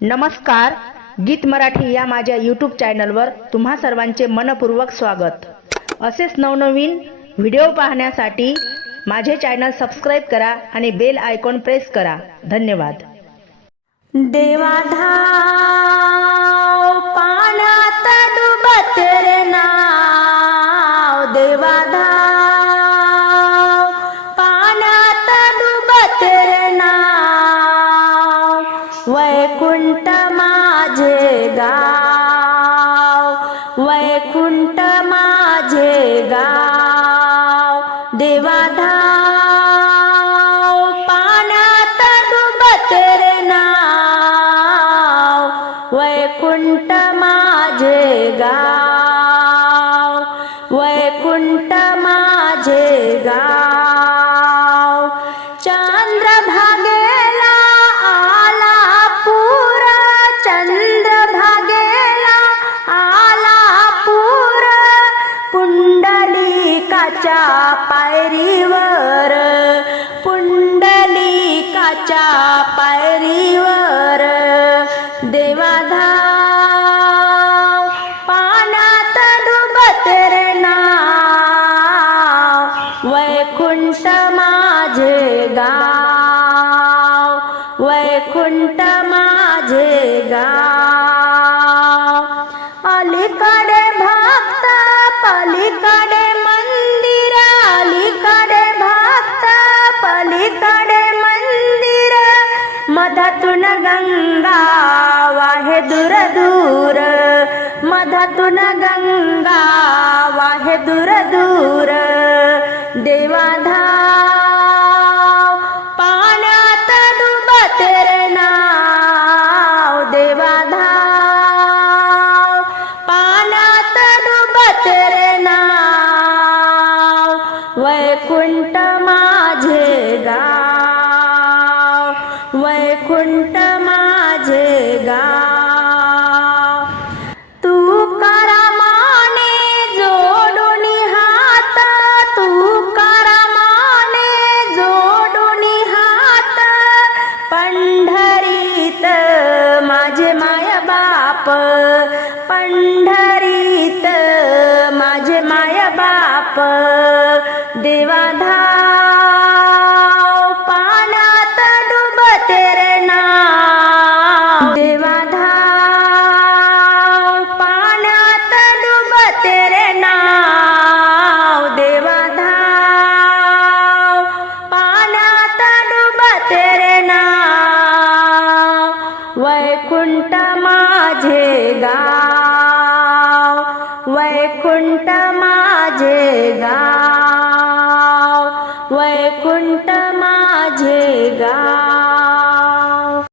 नमस्कार गीत मराठी या माझ्या यूट्यूब चॅनलवर तुम्हा सर्वांचे मनपूर्वक स्वागत. असेच नवनवीन व्हिडिओ पाहण्यासाठी माझे चॅनल सबस्क्राईब करा आणि बेल आयकॉन प्रेस करा. धन्यवाद. देवाधा वैकुंठ माझे गाव वैकुंठ माझे गाव देवाधाव पाण्यात डुबत रे नाव वैकुंठ माझे गाव वैकुंठ माझे गाव. पुंडलिकाच्या पायरीवर. पुंडलिकाच्या पायरीवर. देवाधाव पानात डुबत रे नाव. वैकुंठ माझे गाव. मधातून गंगा वाहे दूर दूर. मधातून गंगा वाहे दूर दूर. देवाधाव पाण्यात डुबत रे नाव. देवाधाव पाण्यात डुबत रे नाव. वैकुंठ माझे वैकुंठ माझे गाव तू करामाने जोडून हात तू करामाने जोडून हात. पंढरीत माझे माय बाप पंढरीत माझे माय बाप. देवा वैकुंठ माझे गाव वैकुंठ माझे गाव वैकुंठ माझे गाव.